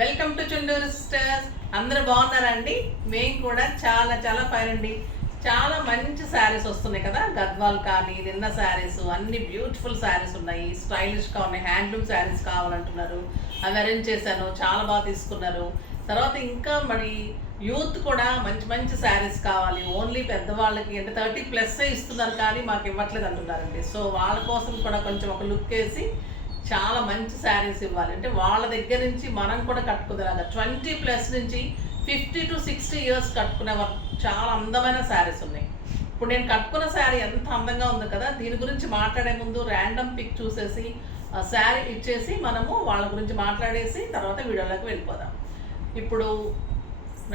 Welcome to Chunduru sisters. అందరూ బాగున్నారండి? మేము కూడా చాలా చాలా ఫైన్ అండి. చాలా మంచి శారీస్ వస్తున్నాయి కదా, గద్వాల్ కానీ నిన్న శారీస్ అన్ని బ్యూటిఫుల్ శారీస్ ఉన్నాయి, స్టైలిష్గా ఉన్నాయి. హ్యాండ్లూమ్ శారీస్ కావాలంటున్నారు, అవి అరేంజ్ చేశాను, చాలా బాగా తీసుకున్నారు. తర్వాత ఇంకా మరి యూత్ కూడా మంచి మంచి శారీస్ కావాలి, ఓన్లీ పెద్దవాళ్ళకి అంటే 30+ ఇస్తున్నారు కానీ మాకు ఇవ్వట్లేదు అంటున్నారండి. సో వాళ్ళ కోసం కూడా కొంచెం ఒక లుక్ వేసి చాలా మంచి శారీస్ ఇవ్వాలి, అంటే వాళ్ళ దగ్గర నుంచి మనం కూడా కట్టుకునేలాగా 20+ నుంచి 50 to 60 ఇయర్స్ కట్టుకునే చాలా అందమైన శారీస్ ఉన్నాయి. ఇప్పుడు నేను కట్టుకున్న శారీ ఎంత అందంగా ఉంది కదా. దీని గురించి మాట్లాడే ముందు ర్యాండమ్ పిక్ చూసేసి శారీ ఇచ్చేసి మనము వాళ్ళ గురించి మాట్లాడేసి తర్వాత వీడియోలోకి వెళ్ళిపోదాం. ఇప్పుడు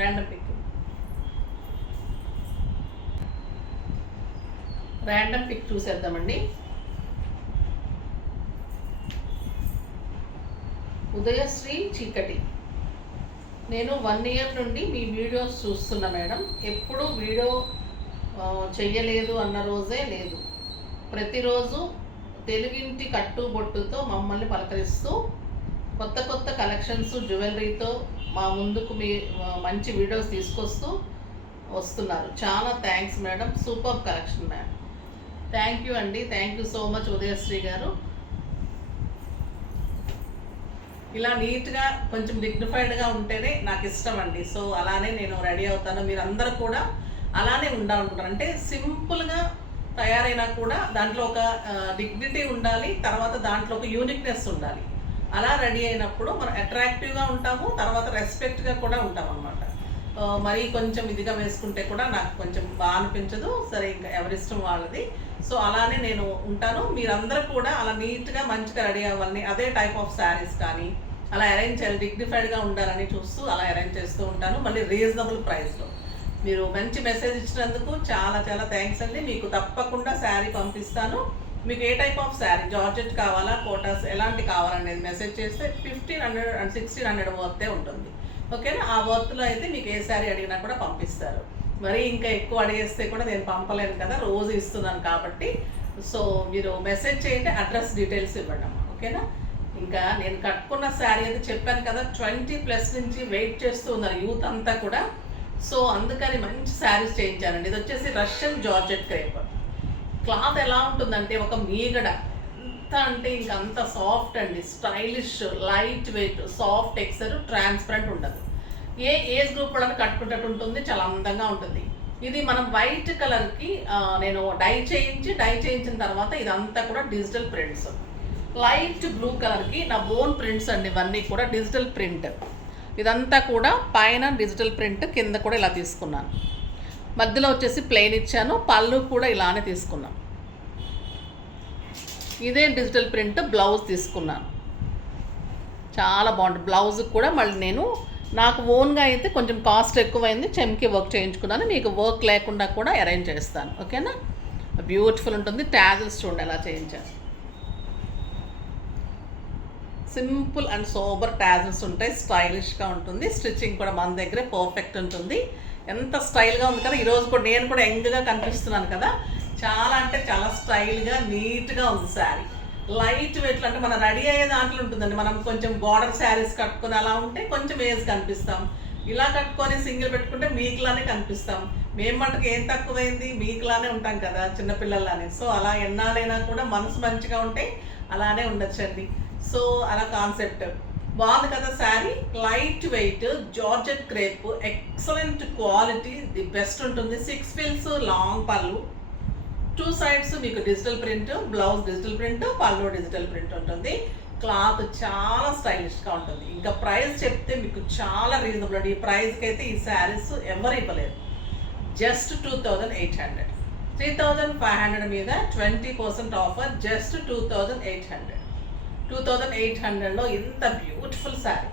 ర్యాండమ్ పిక్ చూసేద్దామండి. ఉదయశ్రీ చీకటి. నేను 1 year నుండి మీ వీడియోస్ చూస్తున్నా మేడం. ఎప్పుడు వీడియో చెయ్యలేదు అన్న రోజే లేదు. ప్రతిరోజు తెలుగింటి కట్టుబొట్టుతో మమ్మల్ని పలకరిస్తూ కొత్త కొత్త కలెక్షన్స్ జ్యువెలరీతో మా ముందుకు మీ మంచి వీడియోస్ తీసుకొస్తూ వస్తున్నారు. చాలా thanks madam, super collection madam. Thank you అండి, thank you so much Udayashri గారు. ఇలా నీట్గా కొంచెం డిగ్నిఫైడ్గా ఉంటేనే నాకు ఇష్టం అండి. సో అలానే నేను రెడీ అవుతాను, మీరందరూ కూడా అలానే ఉండాలనుకుంటారు. అంటే సింపుల్గా తయారైనా కూడా దాంట్లో ఒక డిగ్నిటీ ఉండాలి, తర్వాత దాంట్లో ఒక యూనిక్నెస్ ఉండాలి. అలా రెడీ అయినప్పుడు మనం అట్రాక్టివ్గా ఉంటాము, తర్వాత రెస్పెక్ట్గా కూడా ఉంటాం అన్నమాట. మరి కొంచెం ఇదిగా వేసుకుంటే కూడా నాకు కొంచెం బాగా అనిపించదు. సరే, ఇంకా ఎవరిష్టం వాళ్ళది. సో అలానే నేను ఉంటాను. మీరందరూ కూడా అలా నీట్గా మంచిగా రెడీ అవ్వాలని, అదే టైప్ ఆఫ్ శారీస్ కానీ అలా అరేంజ్ చేయాలి, డిగ్నిఫైడ్గా ఉండాలని చూస్తూ అలా అరేంజ్ చేస్తూ ఉంటాను. మళ్ళీ రీజనబుల్ ప్రైస్లో. మీరు మంచి మెసేజ్ ఇచ్చినందుకు చాలా చాలా థ్యాంక్స్ అండి. మీకు తప్పకుండా శారీ పంపిస్తాను. మీకు ఏ టైప్ ఆఫ్ శారీ, జార్జెట్ కావాలా, కోటాస్ ఎలాంటి కావాలనేది మెసేజ్ చేస్తే 1500 and 1600 వర్తే ఉంటుంది. ఓకేనా? ఆ వర్త్లో అయితే మీకు ఏ శారీ అడిగినా కూడా పంపిస్తారు. మరి ఇంకా ఎక్కువ అడిగేస్తే కూడా నేను పంపలేను కదా, రోజు ఇస్తున్నాను కాబట్టి. సో మీరు మెసేజ్ చేయండి, అడ్రస్ డీటెయిల్స్ ఇవ్వండి అమ్మా. ఓకేనా? ఇంకా నేను కట్టుకున్న శారీ అయితే చెప్పాను కదా, 20+ నుంచి వెయిట్ చేస్తూ ఉన్నారు యూత్ అంతా కూడా. సో అందుకని మంచి శారీస్ చేయించానండి. ఇది వచ్చేసి రష్యన్ జార్జెట్ క్రేప్. క్లాత్ ఎలా ఉంటుందంటే ఒక మీగడ ఎంత అంటే ఇంకా అంత సాఫ్ట్ అండి, stylish, light weight, soft texture, transparent ఉండదు. ఏ ఏజ్ గ్రూప్ వాళ్ళని కట్టుకున్నట్టు ఉంటుంది, చాలా అందంగా ఉంటుంది. ఇది మనం వైట్ కలర్కి నేను డై చేయించిన తర్వాత ఇదంతా కూడా డిజిటల్ ప్రింట్స్. లైట్ బ్లూ కలర్కి నా ఓన్ ప్రింట్స్ అండి, ఇవన్నీ కూడా డిజిటల్ ప్రింట్. ఇదంతా కూడా పైన డిజిటల్ ప్రింట్, కింద కూడా ఇలా తీసుకున్నాను. మధ్యలో వచ్చేసి ప్లెయిన్ ఇచ్చాను, పళ్ళు కూడా ఇలానే తీసుకున్నాను. ఇదే డిజిటల్ ప్రింట్ బ్లౌజ్ తీసుకున్నాను, చాలా బాగుంటుంది. బ్లౌజ్ కూడా మళ్ళీ నేను నాకు ఓన్గా అయితే కొంచెం కాస్ట్ ఎక్కువైంది, చెమ్కి వర్క్ చేయించుకున్నాను. మీకు వర్క్ లేకుండా కూడా అరేంజ్ చేస్తాను. ఓకేనా? బ్యూటిఫుల్ ఉంటుంది. ట్యాజల్స్ చూడండి ఎలా చేయించాను, సింపుల్ అండ్ సోబర్ ట్యాజల్స్ ఉంటాయి, స్టైలిష్గా ఉంటుంది. స్టిచ్చింగ్ కూడా మన దగ్గరే పర్ఫెక్ట్ ఉంటుంది. ఎంత స్టైల్గా ఉంది కదా. ఈరోజు కూడా నేను కూడా యంగ్గా కనిపిస్తున్నాను కదా. చాలా అంటే చాలా స్టైల్గా నీట్గా ఉంది శారీ. లైట్ వెయిట్లో అంటే మనం రెడీ అయ్యే దాంట్లో ఉంటుందండి. మనం కొంచెం బార్డర్ శారీస్ కట్టుకొని అలా ఉంటే కొంచెం ఏజ్ కనిపిస్తాం, ఇలా కట్టుకొని సింగిల్ పెట్టుకుంటే మీకులానే కనిపిస్తాం. మేము మటుకు ఏం తక్కువైంది, మీకులానే ఉంటాం కదా, చిన్నపిల్లలానే. సో అలా ఎన్నాళ్ళైనా కూడా మనసు మంచిగా ఉంటే అలానే ఉండొచ్చండి. సో అలా కాన్సెప్ట్ బాగుంది కదా sari. Light weight georgette crepe, excellent quality, the best ఉంటుంది. 6 ఫిల్స్, లాంగ్ పళ్ళు, 2 sides మీకు digital print, blouse digital print, పళ్ళు డిజిటల్ ప్రింట్ ఉంటుంది. క్లాత్ చాలా స్టైలిష్గా ఉంటుంది. ఇంకా ప్రైస్ చెప్తే మీకు చాలా రీజనబుల్ అండి. ఈ ప్రైస్కి అయితే ఈ శారీస్ ఎవరు ఇవ్వలేరు. జస్ట్ 2800, 3500 మీద 20% ఆఫర్, జస్ట్ 2800. 2800లో ఇంత బ్యూటిఫుల్ శారీ.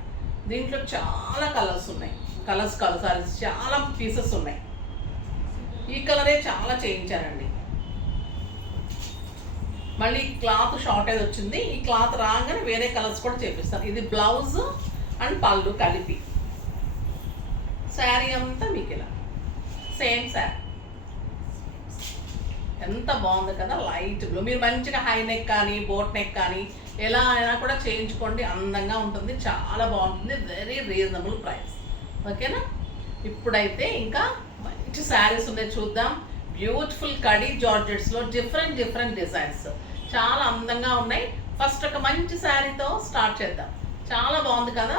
దీంట్లో చాలా కలర్స్ ఉన్నాయి, సారీస్ చాలా పీసెస్ ఉన్నాయి. ఈ కలరే చాలా చేయించానండి. మళ్ళీ క్లాత్ షార్టేజ్ వచ్చింది, ఈ క్లాత్ రాగానే వేరే కలర్స్ కూడా చేపిస్తాను. ఇది బ్లౌజ్ అండ్ పళ్ళు కలిపి శారీ అంతా మీకు ఇలా సేమ్ శారీ. ఎంత బాగుంది కదా, లైట్ బ్లూ. మీరు మంచిగా హై నెక్ కానీ బోట్ నెక్ కానీ ఎలా అయినా కూడా చేయించుకోండి, అందంగా ఉంటుంది, చాలా బాగుంటుంది, వెరీ రీజనబుల్ ప్రైస్. ఓకేనా? ఇప్పుడైతే ఇంకా మంచి శారీస్ ఉన్నాయి చూద్దాం. బ్యూటిఫుల్ కడీ జార్జెట్స్లో డిఫరెంట్ డిజైన్స్ చాలా అందంగా ఉన్నాయి. ఫస్ట్ ఒక మంచి శారీతో స్టార్ట్ చేద్దాం. చాలా బాగుంది కదా,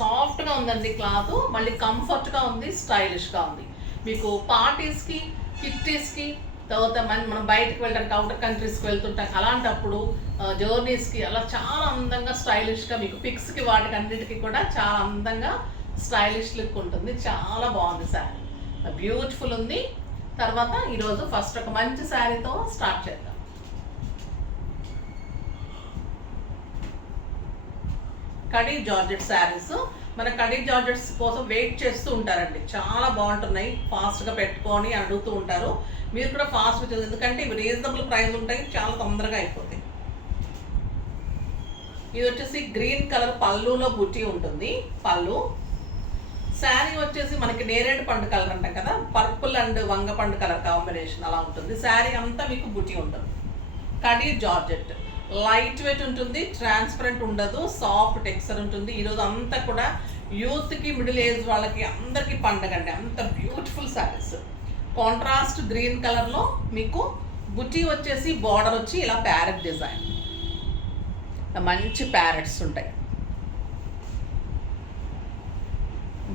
సాఫ్ట్గా ఉందండి క్లాత్, మళ్ళీ కంఫర్ట్గా ఉంది, స్టైలిష్గా ఉంది. మీకు పార్టీస్కి, కిట్టీస్కి, తర్వాత మనం బయటకు వెళ్ళడానికి అవుటర్ కంట్రీస్కి వెళ్తుంటాం, అలాంటప్పుడు జర్నీస్కి అలా చాలా అందంగా స్టైలిష్గా మీకు పిక్స్కి వాటికి అన్నిటికీ కూడా చాలా అందంగా స్టైలిష్ లుక్ ఉంటుంది. చాలా బాగుంది శారీ, బ్యూటిఫుల్ ఉంది. తర్వాత ఈరోజు ఫస్ట్ ఒక మంచి శారీతో స్టార్ట్ చేద్దాం. కడీ జార్జెట్ శారీస్, మన కడీ జార్జెట్స్ కోసం వెయిట్ చేస్తూ ఉంటారండి, చాలా బాగుంటున్నాయి, ఫాస్ట్గా పెట్టుకొని అడుగుతూ ఉంటారు. మీరు కూడా ఫాస్ట్గా, ఎందుకంటే ఇవి రీజనబుల్ ప్రైస్ ఉంటాయి, చాలా తొందరగా అయిపోతాయి. ఇది వచ్చేసి గ్రీన్ కలర్ పళ్ళులో బుట్టి ఉంటుంది. పళ్ళు శారీ వచ్చేసి మనకి నేరేడు పండు కలర్ అంటాం కదా, పర్పుల్ అండ్ వంగ పండు కలర్ కాంబినేషన్ అలా ఉంటుంది. శారీ అంతా మీకు బుట్టి ఉంటుంది. కడీ జార్జెట్ లైట్ వెయిట్ ఉంటుంది, ట్రాన్స్పరెంట్ ఉండదు, సాఫ్ట్ టెక్స్చర్ ఉంటుంది. ఈరోజు అంతా కూడా యూత్కి, మిడిల్ ఏజ్ వాళ్ళకి అందరికీ పండగ అండి, అంత బ్యూటిఫుల్ శారీస్. కాంట్రాస్ట్ గ్రీన్ కలర్లో మీకు బుట్టి వచ్చేసి బార్డర్ వచ్చి ఇలా ప్యారెట్ డిజైన్, మంచి ప్యారెట్స్ ఉంటాయి.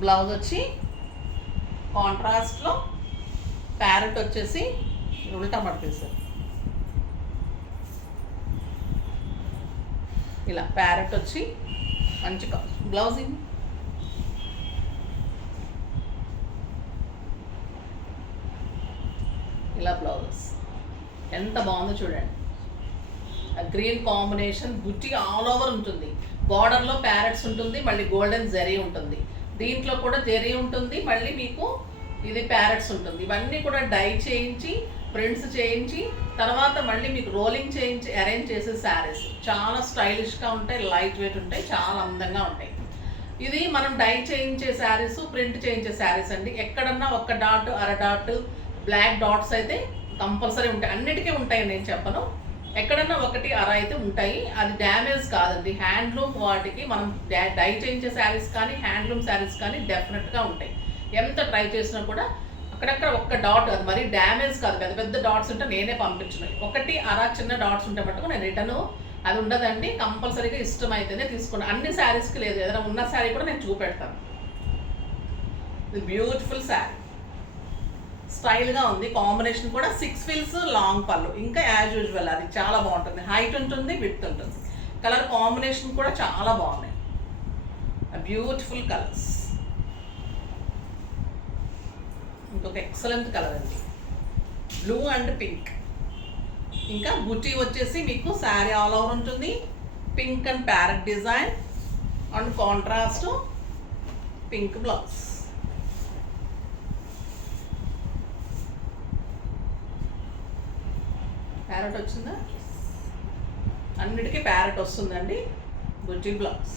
బ్లౌజ్ వచ్చి కాంట్రాస్ట్లో ప్యారెట్ వచ్చేసి ఉల్టా పడుతుంది సార్, ఇలా ప్యారెట్ వచ్చి మంచి బ్లౌజ్. ఇలా బ్లౌజెస్ ఎంత బాగుందో చూడండి. గ్రీన్ కాంబినేషన్, బుట్టి ఆల్ ఓవర్ ఉంటుంది, బార్డర్లో ప్యారెట్స్ ఉంటుంది, మళ్ళీ గోల్డెన్ జరీ ఉంటుంది, దీంట్లో కూడా జరీ ఉంటుంది, మళ్ళీ మీకు ఇది ప్యారెట్స్ ఉంటుంది. ఇవన్నీ కూడా డై చేయించి, ప్రింట్స్ చేయించి, తర్వాత మళ్ళీ మీకు రోలింగ్ చేయించి అరేంజ్ చేసే శారీస్ చాలా స్టైలిష్గా ఉంటాయి, లైట్ వెయిట్ ఉంటాయి, చాలా అందంగా ఉంటాయి. ఇది మనం డై చేయించే శారీస్, ప్రింట్ చేయించే శారీస్ అండి. ఎక్కడన్నా ఒక డాట్, అర డాట్, బ్లాక్ డాట్స్ అయితే కంపల్సరీ ఉంటాయి, అన్నిటికీ ఉంటాయి నేను చెప్పను, ఎక్కడన్నా ఒకటి అర అయితే ఉంటాయి. అది డ్యామేజ్ కాదండి, హ్యాండ్లూమ్ వాటికి మనం డై చేయించే శారీస్ కానీ, హ్యాండ్లూమ్ శారీస్ కానీ డెఫినెట్గా ఉంటాయి. ఎంత ట్రై చేసినా కూడా అక్కడక్కడ ఒక్క డాట్, అది మరి డ్యామేజ్ కాదు, పెద్ద పెద్ద డాట్స్ ఉంటే నేనే పంపించినాయి. ఒకటి అర చిన్న డాట్స్ ఉంటే మటుకు నేను రిటర్న్ అది ఉండదండి, కంపల్సరీగా ఇష్టమైతేనే తీసుకున్నాను. అన్ని శారీస్కి లేదు, ఏదైనా ఉన్న శారీ కూడా నేను చూపెడతాను. ఇది బ్యూటిఫుల్ శారీ, స్టైల్గా ఉంది, కాంబినేషన్ కూడా 6 ఫీల్స్ లాంగ్ పళ్ళు, ఇంకా యాజ్ యూజువల్ అది చాలా బాగుంటుంది, హైట్ ఉంటుంది, విడ్త్ ఉంటుంది. కలర్ కాంబినేషన్ కూడా చాలా బాగున్నాయి, బ్యూటిఫుల్ కలర్స్. ఇంకొక ఎక్సలెంట్ కలర్ అండి, బ్లూ అండ్ పింక్. ఇంకా బుటీ వచ్చేసి మీకు శారీ ఆల్ ఓవర్ ఉంటుంది, pink and parrot design and contrast pink blouse. Parrot వచ్చిందా? అన్నిటికీ ప్యారెట్ వస్తుందండి. బుజ్జి బ్లౌజ్,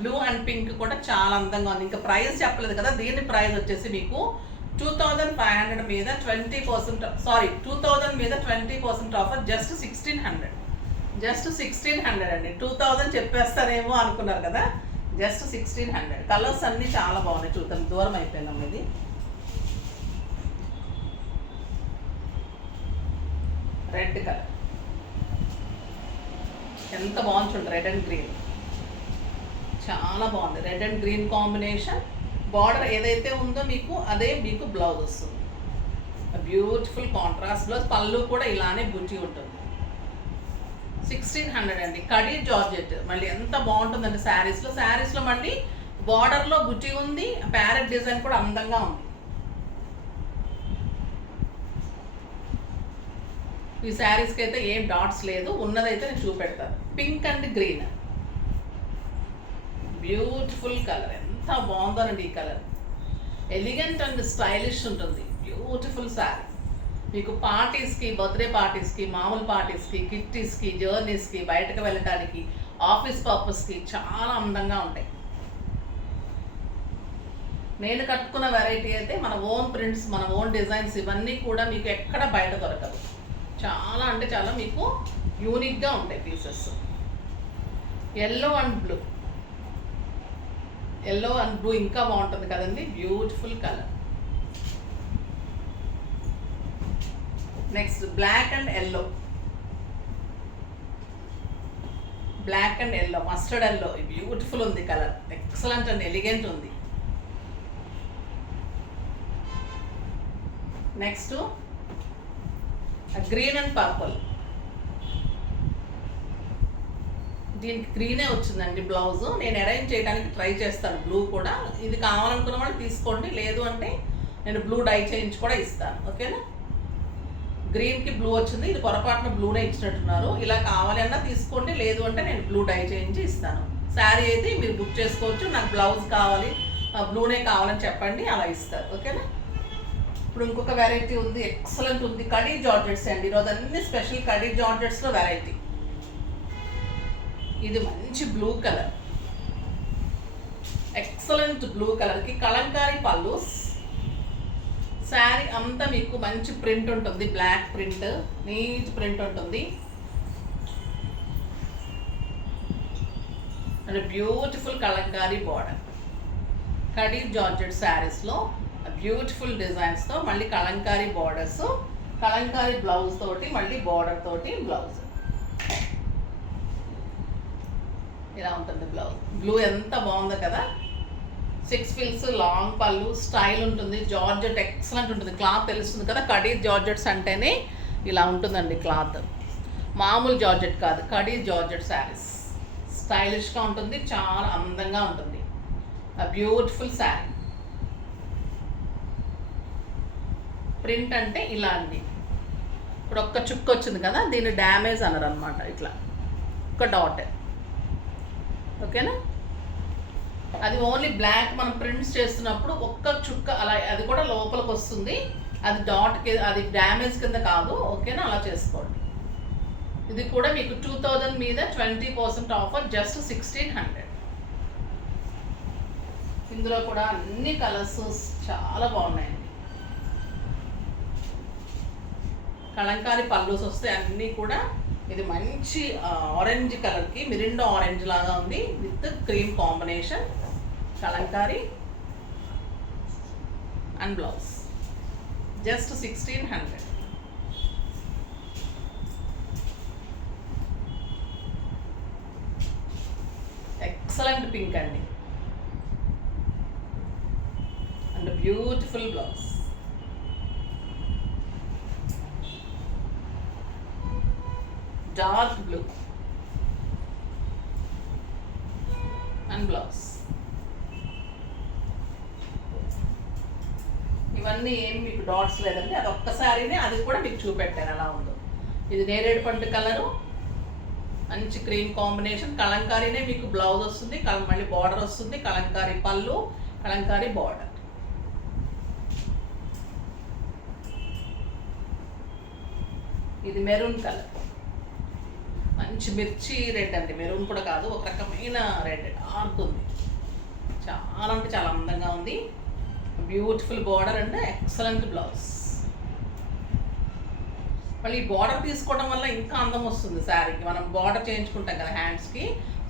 బ్లూ అండ్ పింక్ కూడా చాలా అందంగా ఉంది. ఇంకా ప్రైస్ చెప్పలేదు కదా, దీని ప్రైస్ వచ్చేసి మీకు 2500 మీద 20%, సారీ 2000 మీద 20% ఆఫర్, జస్ట్ 1600, జస్ట్ 1600 అండి. 2000 చెప్పేస్తారేమో అనుకున్నారు కదా, జస్ట్ 1600. కలర్స్ అన్నీ చాలా బాగున్నాయి, చూద్దాం, దూరం అయిపోయినాం. ఇది రెడ్ కలర్, ఎంత బాగుంది చూడండి, రెడ్ అండ్ గ్రీన్ చాలా బాగుంది, red and green combination. Border ఏదైతే ఉందో మీకు అదే మీకు బ్లౌజ్ వస్తుంది, బ్యూటిఫుల్ కాంట్రాస్ట్ బ్లౌజ్. పళ్ళు కూడా ఇలానే బుట్టి ఉంటుంది. 1600 అండి. కడీ జార్జెట్ మళ్ళీ ఎంత బాగుంటుందండి శారీస్లో మళ్ళీ బార్డర్లో బుట్టి ఉంది, ప్యారెట్ డిజైన్ కూడా అందంగా ఉంది. ఈ శారీస్కి అయితే ఏం డాట్స్ లేదు, ఉన్నదైతే నేను చూపెడతాను. Pink and green, beautiful colour, ఎంత బాగుందోనండి ఈ కలర్, ఎలిగెంట్ అండ్ స్టైలిష్ ఉంటుంది, బ్యూటిఫుల్ శారీ. మీకు పార్టీస్కి, బర్త్డే పార్టీస్కి, మామూలు పార్టీస్కి, కిట్టీస్కి, జర్నీస్కి, బయటకు వెళ్ళడానికి, ఆఫీస్ పర్పస్కి చాలా అందంగా ఉంటాయి. నేను కట్టుకున్న వెరైటీ అయితే మన ఓన్ ప్రింట్స్, మన ఓన్ డిజైన్స్, ఇవన్నీ కూడా మీకు ఎక్కడ బయట దొరకదు. చాలా అంటే చాలా మీకు యూనిక్గా ఉంటాయి pieces. Yellow and blue, yellow and blue ఇంకా బాగుంటుంది కదండి, beautiful colour. Next black and yellow, black and yellow, mustard yellow, beautiful ఉంది కలర్, ఎక్సలెంట్ అండ్ ఎలిగెంట్ ఉంది. నెక్స్ట్ గ్రీన్ అండ్ పర్పుల్, దీనికి గ్రీనే వచ్చిందండి బ్లౌజ్. నేను అరేంజ్ చేయడానికి ట్రై చేస్తాను బ్లూ కూడా. ఇది కావాలనుకున్న వాళ్ళు తీసుకోండి, లేదు అంటే నేను బ్లూ డై చేయించి కూడా ఇస్తాను. ఓకేనా, గ్రీన్కి బ్లూ వచ్చింది, ఇది పొరపాటున బ్లూనే ఇచ్చినట్టున్నారు. ఇలా కావాలి అన్నా తీసుకోండి, లేదు అంటే నేను బ్లూ డై చేయించి ఇస్తాను. శారీ అయితే మీరు బుక్ చేసుకోవచ్చు. నాకు బ్లౌజ్ కావాలి, బ్లూనే కావాలని చెప్పండి, అలా ఇస్తారు. ఓకేనా. ఇప్పుడు ఇంకొక వెరైటీ ఉంది, ఎక్సలెంట్ ఉంది, కడీ జార్జెట్స్ అండి. ఈరోజు అన్ని స్పెషల్ కడీ జార్జెట్స్లో వెరైటీ. ఇది మంచి బ్లూ కలర్, ఎక్సలెంట్ బ్లూ కలర్కి కలంకారీ పల్లూస్. శారీ అంతా మీకు మంచి ప్రింట్ ఉంటుంది, బ్లాక్ ప్రింట్, నీట్ ప్రింట్ ఉంటుంది. And beautiful Kalamkari border, khadi georgette శారీస్లో బ్యూటిఫుల్ డిజైన్స్తో మళ్ళీ కలంకారీ బార్డర్స్, కలంకారీ బ్లౌజ్ తోటి మళ్ళీ బార్డర్ తోటి బ్లౌజ్. ఇలా ఉంటుంది బ్లౌజ్. బ్లూ ఎంత బాగుందో కదా, 6 ఫిల్స్, లాంగ్ పళ్ళు, స్టైల్ ఉంటుంది, జార్జెట్ ఎక్సలెంట్ ఉంటుంది. క్లాత్ తెలుస్తుంది కదా, కడీ జార్జెట్స్ అంటేనే ఇలా ఉంటుందండి క్లాత్. మామూలు జార్జెట్ కాదు, కడీ జార్జెట్ శారీస్. స్టైలిష్గా ఉంటుంది, చాలా అందంగా ఉంటుంది. బ్యూటిఫుల్ శారీ. ప్రింట్ అంటే ఇలా అండి. ఇప్పుడు ఒక్క చుక్క వచ్చింది కదా, దీన్ని డ్యామేజ్ అన్నారు అనమాట, ఇట్లా ఒక డాట్. ఓకేనా, అది ఓన్లీ బ్లాక్ మనం ప్రింట్స్ చేస్తున్నప్పుడు ఒక్క చుక్క అలా, అది కూడా లోపలికి వస్తుంది, అది డాట్కి, అది డ్యామేజ్ కింద కాదు. ఓకేనా, అలా చేసుకోండి. ఇది కూడా మీకు 2000 మీద 20% ఆఫర్, జస్ట్ 1600. ఇందులో కూడా అన్ని కలర్స్ చాలా బాగున్నాయండి. కలంకారీ పల్లూస్ వస్తే అన్నీ కూడా. ఇది మంచి ఆరెంజ్ కలర్కి మిరిండా ఆరెంజ్ లాగా ఉంది, with cream combination, kalamkari and blouse, just 1600. Excellent pink అండి, and beautiful blouse. Dark blue and blouse. ఇవన్నీ ఏం మీకు డాట్స్ లేదండి, అది ఒక్కసారినే, అది కూడా మీకు చూపెట్టాను ఎలా ఉందో. ఇది నేరేడు పండు కలరు, మంచి క్రీమ్ కాంబినేషన్, కలంకారీనే మీకు బ్లౌజ్ వస్తుంది, మళ్ళీ బార్డర్ వస్తుంది, కలంకారీ పళ్ళు, కలంకారీ బార్డర్. ఇది మెరూన్ కలర్, మంచి మిర్చి రెడ్ అండి, మెరూన్ కూడా కాదు, ఒక రకమైన రెడ్, డార్క్ ఉంది, చాలా అంటే చాలా అందంగా ఉంది. Beautiful border and excellent blouse. మళ్ళీ ఈ బార్డర్ తీసుకోవడం వల్ల ఇంకా అందం వస్తుంది శారీకి. మనం బార్డర్ చేయించుకుంటాం కదా హ్యాండ్స్కి,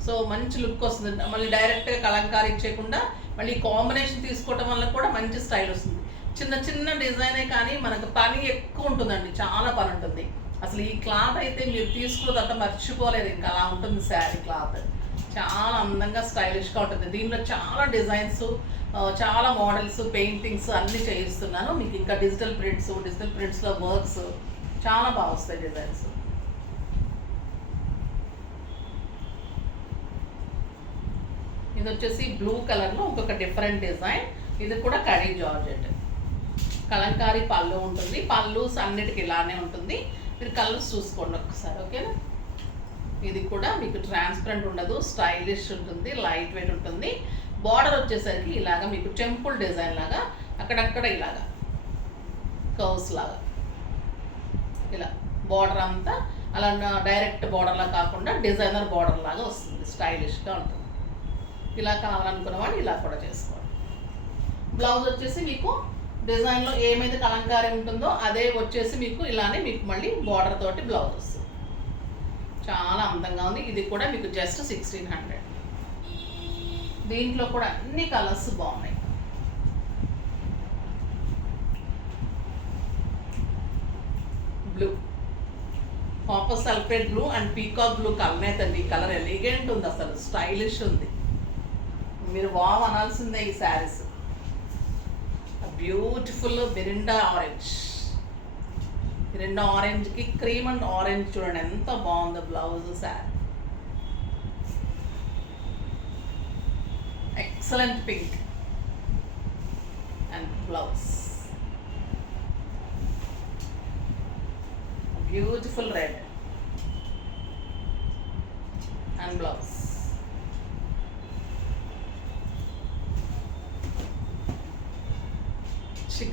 సో మంచి లుక్ వస్తుంది. మళ్ళీ డైరెక్ట్గా కలంకారీ ఇచ్చేయకుండా మళ్ళీ కాంబినేషన్ తీసుకోవడం వల్ల కూడా మంచి స్టైల్ వస్తుంది. చిన్న చిన్న డిజైనే కానీ మనకు పని ఎక్కువ ఉంటుందండి, చాలా పని ఉంటుంది. అసలు ఈ క్లాత్ అయితే మీరు తీసుకున్నదంతా మర్చిపోలేదు, ఇంకా అలా ఉంటుంది శారీ క్లాత్. చాలా అందంగా స్టైలిష్గా ఉంటుంది. దీనిలో చాలా డిజైన్స్, చాలా మోడల్స్, పెయింటింగ్స్ అన్నీ చేయిస్తున్నాను మీకు. ఇంకా డిజిటల్ ప్రింట్స్లో వర్క్స్ చాలా బాగా వస్తాయి డిజైన్స్. ఇది వచ్చేసి బ్లూ కలర్లో ఇంకొక డిఫరెంట్ డిజైన్. ఇది కూడా కడీ జార్జెట్, కలంకారీ పళ్ళు ఉంటుంది, పళ్ళుస్ అన్నిటికీ ఇలానే ఉంటుంది. మీరు కలర్స్ చూసుకోండి ఒకసారి. ఓకేనా, ఇది కూడా మీకు ట్రాన్స్పరెంట్ ఉండదు, స్టైలిష్ ఉంటుంది, లైట్ వెయిట్ ఉంటుంది. బార్డర్ వచ్చేసరికి ఇలాగా మీకు టెంపుల్ డిజైన్ లాగా అక్కడక్కడ ఇలాగా కర్వ్స్ లాగా ఇలా బార్డర్ అంతా అలా డైరెక్ట్ బార్డర్లా కాకుండా డిజైనర్ బార్డర్ లాగా వస్తుంది, స్టైలిష్గా ఉంటుంది. ఇలా కావాలనుకున్న వాళ్ళు ఇలా కూడా చేసుకోండి. బ్లౌజ్ వచ్చేసి మీకు డిజైన్లో ఏమైతే కలంకారీ ఉంటుందో అదే వచ్చేసి మీకు ఇలానే మీకు మళ్ళీ బార్డర్ తోటి బ్లౌజ్ వస్తుంది. చాలా అందంగా ఉంది. ఇది కూడా మీకు జస్ట్ 1600. దీంట్లో కూడా అన్ని కలర్స్ బాగున్నాయి. Blue, copper sulphate blue and peacock blue కలనేత అండి. ఈ కలర్ ఎలిగెంట్ ఉంది, అసలు స్టైలిష్ ఉంది. మీరు వావ్ అనాల్సిందే ఈ saris. Beautiful Mirinda orange, Mirinda ఆరెంజ్కి క్రీమ్ అండ్ ఆరెంజ్ చూడండి ఎంత బాగుందో blouse. Sari excellent pink and blouse beautiful red and blouse.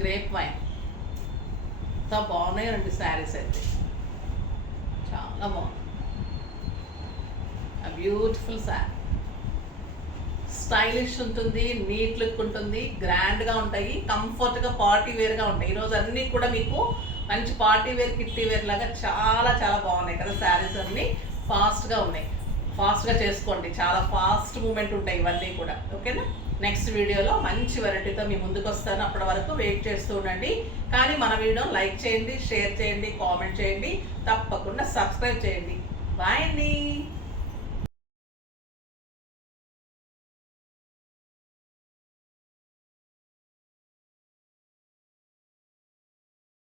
Grape wine. ఎంత బాగున్నాయండి శారీస్ అయితే, చాలా బాగుంది. బ్యూటిఫుల్ శారీ, స్టైలిష్ ఉంటుంది, నీట్ లుక్ ఉంటుంది, గ్రాండ్గా ఉంటాయి, కంఫర్ట్గా పార్టీ వేర్గా ఉంటాయి. ఈరోజు అన్నీ కూడా మీకు మంచి పార్టీ వేర్ కిట్టి వేర్ లాగా చాలా చాలా బాగున్నాయి కదా శారీస్. అన్నీ ఫాస్ట్గా ఉన్నాయి, ఫాస్ట్గా చేసుకోండి. చాలా ఫాస్ట్ మూమెంట్ ఉంటాయి ఇవన్నీ కూడా. ఓకేనా? నెక్స్ట్ వీడియోలో మంచి వెరైటీతో మీ ముందుకు వస్తాను. అప్పటి వరకు వెయిట్ చేస్తూ ఉండండి. కానీ మన వీడియో లైక్ చేయండి, షేర్ చేయండి, కామెంట్ చేయండి, తప్పకుండా సబ్స్క్రైబ్ చేయండి. బాయ్ అండి.